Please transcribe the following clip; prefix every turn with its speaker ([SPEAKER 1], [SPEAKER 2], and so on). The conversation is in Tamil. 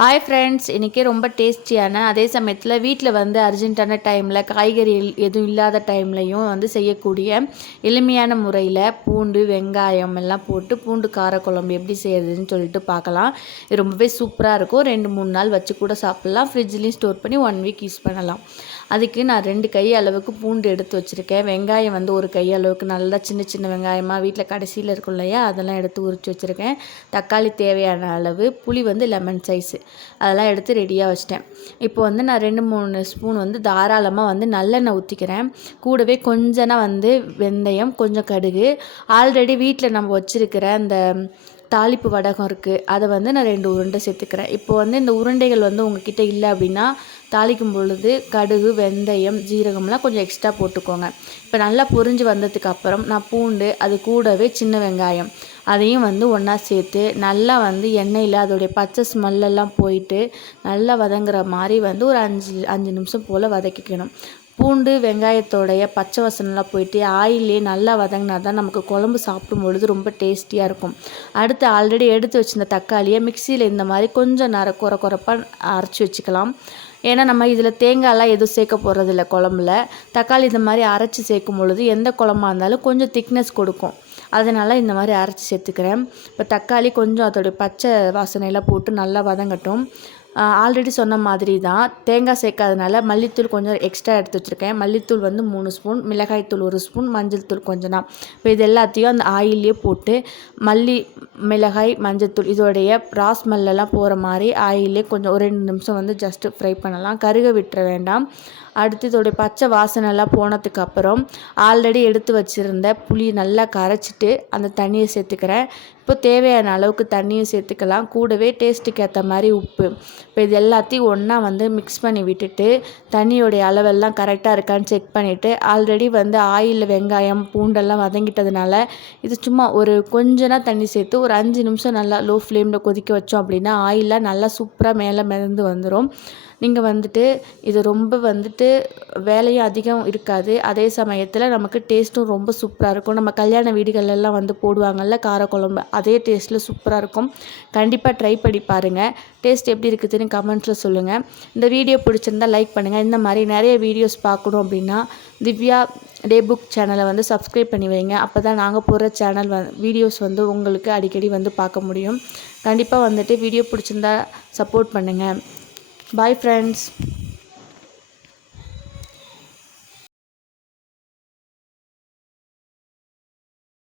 [SPEAKER 1] ஹாய் ஃப்ரெண்ட்ஸ் இன்றைக்கி ரொம்ப டேஸ்டியான அதே சமயத்தில் வீட்டில் வந்து அர்ஜென்ட்டான டைமில் காய்கறி எதுவும் இல்லாத டைம்லையும் வந்து செய்யக்கூடிய எளிமையான முறையில் பூண்டு வெங்காயம் எல்லாம் போட்டு பூண்டு காரக்குழம்பு எப்படி செய்யறதுன்னு சொல்லிட்டு பார்க்கலாம். இது ரொம்பவே சூப்பராக இருக்கும். ரெண்டு மூணு நாள் வச்சு கூட சாப்பிட்லாம். ஃப்ரிட்ஜ்லேயும் ஸ்டோர் பண்ணி ஒன் வீக் யூஸ் பண்ணலாம். அதுக்கு நான் ரெண்டு கை அளவுக்கு பூண்டு எடுத்து வச்சுருக்கேன். வெங்காயம் வந்து ஒரு கை அளவுக்கு நல்லா சின்ன சின்ன வெங்காயமாக வீட்டில் கடைசியில் இருக்கும் இல்லையா? அதெல்லாம் எடுத்து உரித்து வச்சுருக்கேன். தக்காளி தேவையான அளவு புளி வந்து லெமன் சைஸு அதெல்லாம் எடுத்து ரெடியாக வச்சிட்டேன். இப்போ வந்து நான் ரெண்டு மூணு ஸ்பூன் வந்து தாராளமாக வந்து நல்லெண்ணெய் ஊற்றிக்கிறேன் கூடவே கொஞ்சனா வந்து வெந்தயம் கொஞ்சம் கடுகு. ஆல்ரெடி வீட்டில் நம்ம வச்சுருக்கிற அந்த தாளிப்பு வடகம் இருக்குது அதை வந்து நான் ரெண்டு உருண்டை சேர்த்துக்கிறேன். இப்போ வந்து இந்த உருண்டைகள் வந்து உங்ககிட்ட இல்லை அப்படின்னா தாளிக்கும் பொழுது கடுகு வெந்தயம் ஜீரகம்லாம் கொஞ்சம் எக்ஸ்ட்ரா போட்டுக்கோங்க. இப்போ நல்லா பொரிஞ்சு வந்ததுக்கு அப்புறம் நான் பூண்டு அது கூடவே சின்ன வெங்காயம் அதையும் வந்து ஒன்றா சேர்த்து நல்லா வந்து எண்ணெயில் அதோடைய பச்சை ஸ்மெல்லெல்லாம் போயிட்டு நல்லா வதங்குற மாதிரி வந்து ஒரு அஞ்சு அஞ்சு நிமிஷம் போல் வதக்கிக்கணும். பூண்டு வெங்காயத்தோடைய பச்சை வசனம்லாம் போயிட்டு ஆயிலே நல்லா வதங்கினா தான் நமக்கு குழம்பு சாப்பிடும் பொழுது ரொம்ப டேஸ்டியாக இருக்கும். அடுத்து ஆல்ரெடி எடுத்து வச்சிருந்த தக்காளியை மிக்சியில் இந்த மாதிரி கொஞ்சம் நர குறை குறைப்பாக அரைச்சி வச்சுக்கலாம். ஏன்னா நம்ம இதில் தேங்காயெல்லாம் எதுவும் சேர்க்க போகிறதில்ல குழம்புல. தக்காளி இந்த மாதிரி அரைச்சி சேர்க்கும் பொழுது எந்த குழம்பா இருந்தாலும் கொஞ்சம் திக்னஸ் கொடுக்கும். அதனால் இந்த மாதிரி அரைச்சி சேர்த்துக்கிறேன். இப்போ தக்காளி கொஞ்சம் அதோடைய பச்சை வாசனையெல்லாம் போட்டு நல்லா வதங்கட்டும். ஆல்ரெடி சொன்ன மாதிரி தான் தேங்காய் சேர்க்காதனால மல்லித்தூள் கொஞ்சம் எக்ஸ்ட்ரா எடுத்து வச்சுருக்கேன். மல்லித்தூள் வந்து மூணு ஸ்பூன் மிளகாய்த்தூள் ஒரு ஸ்பூன் மஞ்சள் தூள் கொஞ்சம் தான். இப்போ இது எல்லாத்தையும் அந்த ஆயிலே போட்டு மல்லி மிளகாய் மஞ்சள்தூள் இதோடைய ராஸ் ஸ்மெல்லாம் போகிற மாதிரி ஆயிலே கொஞ்சம் ஒரு ரெண்டு நிமிஷம் வந்து ஜஸ்ட்டு ஃப்ரை பண்ணலாம். கருக விட்டுற வேண்டாம். அடுத்து இதோடைய பச்சை வாசனைலாம் போனதுக்கு அப்புறம் ஆல்ரெடி எடுத்து வச்சுருந்த புளி நல்லா கரைச்சிட்டு அந்த தண்ணியை சேர்த்துக்கிறேன். இப்போ தேவையான அளவுக்கு தண்ணியும் சேர்த்துக்கலாம். கூடவே டேஸ்ட்டுக்கு ஏற்ற மாதிரி உப்பு. இப்போ இது எல்லாத்தையும் ஒன்றா வந்து மிக்ஸ் பண்ணி விட்டுட்டு தண்ணியோடைய அளவெல்லாம் கரெக்டாக இருக்கான்னு செக் பண்ணிவிட்டு ஆல்ரெடி வந்து ஆயிலில் வெங்காயம் பூண்டெல்லாம் வதங்கிட்டதுனால இது சும்மா ஒரு கொஞ்சமாக தண்ணி சேர்த்து ஒரு அஞ்சு நிமிஷம் நல்லா லோ ஃப்ளேமில் கொதிக்க வச்சோம் அப்படின்னா ஆயிலெலாம் நல்லா சூப்பராக மேலே மிதந்து வந்துடும் நீங்கள் வந்துட்டு இது ரொம்ப வந்துட்டு வேலையும் அதிகம் இருக்காது. அதே சமயத்தில் நமக்கு டேஸ்ட்டும் ரொம்ப சூப்பராக இருக்கும். நம்ம கல்யாண வீடுகளெல்லாம் வந்து போடுவாங்கள்ல காரக்குழம்பு அதே டேஸ்ட்டில் சூப்பராக இருக்கும். கண்டிப்பாக ட்ரை பண்ணி பாருங்கள் டேஸ்ட் எப்படி இருக்குதுன்னு கமெண்ட்ஸில் சொல்லுங்கள் இந்த வீடியோ பிடிச்சிருந்தால் லைக் பண்ணுங்கள் இந்த மாதிரி நிறைய வீடியோஸ் பார்க்கணும் அப்படின்னா திவ்யா டே புக் சேனலை வந்து சப்ஸ்கிரைப் பண்ணி வைங்க. அப்போ தான் நாங்கள் போடுற சேனல் வ வீடியோஸ் வந்து உங்களுக்கு அடிக்கடி வந்து பார்க்க முடியும். கண்டிப்பாக வந்துட்டு வீடியோ பிடிச்சிருந்தா சப்போர்ட் பண்ணுங்கள் Bye friends.